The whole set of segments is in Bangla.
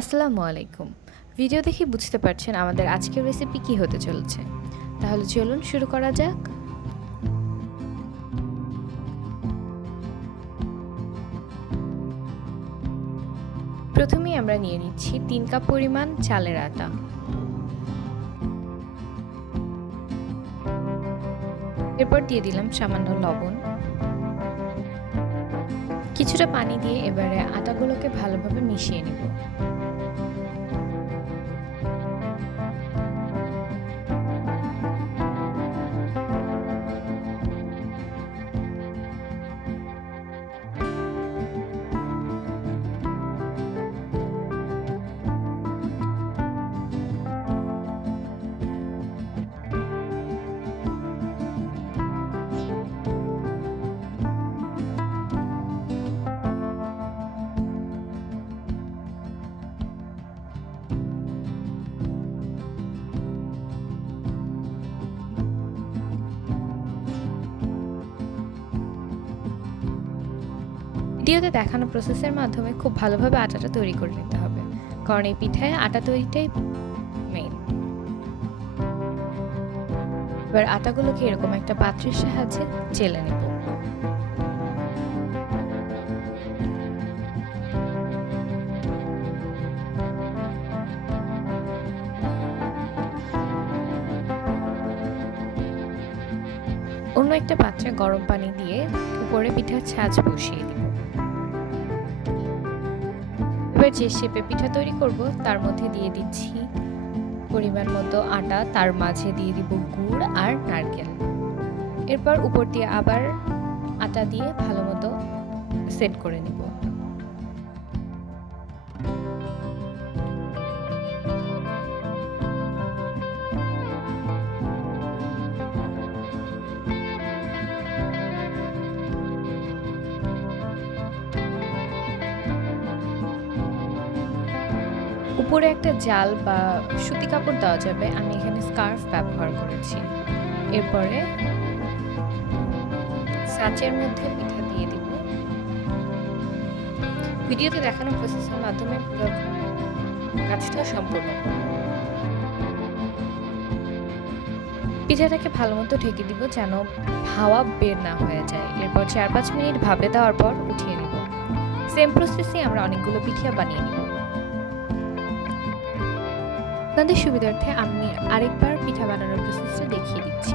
আসসালামু আলাইকুম। ভিডিও দেখে বুঝতে পারছেন আমাদের আজকের রেসিপি কি হতে চলেছে। তাহলে চলুন শুরু করা যাক। প্রথমেই আমরা নিয়ে নিচ্ছি তিন কাপ পরিমাণ চালের আটা। এরপর দিয়ে দিলাম সামান্য লবণ। কিছুটা পানি দিয়ে এবারে আটাগুলোকে ভালোভাবে মিশিয়ে নেব। ভিডিওতে দেখানো প্রসেসের মাধ্যমে খুব ভালোভাবে আটাটা তৈরি করে নিতে হবে। কারণ এই পিঠায় আটা তৈরিটাই মেইন এবার আটাগুলোকে এরকম একটা পাত্রের সাহায্যে চেলে নেব। অন্য একটা পাত্রে গরম পানি দিয়ে উপরে পিঠার ছাঁচ বসিয়ে দিব। এবার যে শেপে পিঠা তৈরি করব, তার মধ্যে দিয়ে দিচ্ছি পরিমাণ মতো আটা, তার মাঝে দিয়ে দিব গুড় আর নারকেল। এরপর উপর দিয়ে আবার আটা দিয়ে ভালো মতো সেট করে নিব। উপরে একটা জাল বা সুতি কাপড় দেওয়া যাবে। আমি এখানে স্কার্ফ ব্যবহার করেছি। এরপরে সাচের মধ্যে পিঠা দিয়ে দিব। ভিডিওতে দেখানো প্রসেসের মাধ্যমে পুরো কাজটা সম্পূর্ণ পিঠাটাকে ভালো মতো ঢেকে দিব যেন হাওয়া বের না হয়ে যায়। এরপর চার পাঁচ মিনিট ভাবে দেওয়ার পর উঠিয়ে নিব। সেম প্রসেসে আমরা অনেকগুলো পিঠা বানিয়ে নিব। আপনাদের সুবিধার্থে আমি আরেকবার পিঠা বানানোর প্রসেসটা দেখিয়ে দিচ্ছি।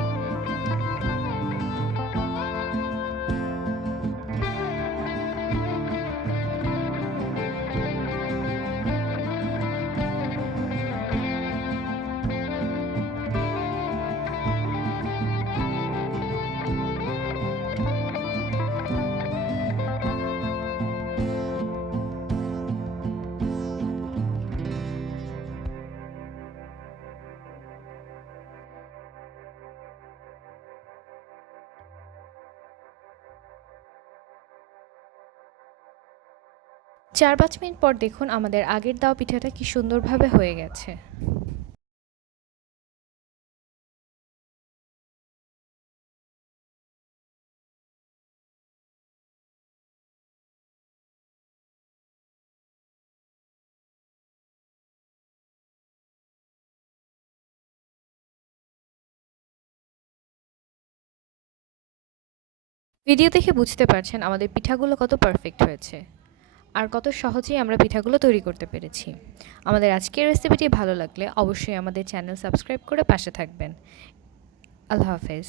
চার পাঁচ মিনিট পর দেখুন আমাদের আগের দাও পিঠাটা কি সুন্দরভাবে হয়ে গেছে। ভিডিও দেখে বুঝতে পারছেন আমাদের পিঠাগুলো কত পারফেক্ট হয়েছে। আর কত সহজেই আমরা পিঠাগুলো তৈরি করতে পেরেছি। আমাদের আজকের রেসিপিটি ভালো লাগলে অবশ্যই আমাদের চ্যানেল সাবস্ক্রাইব করে পাশে থাকবেন। আল্লাহ হাফেজ।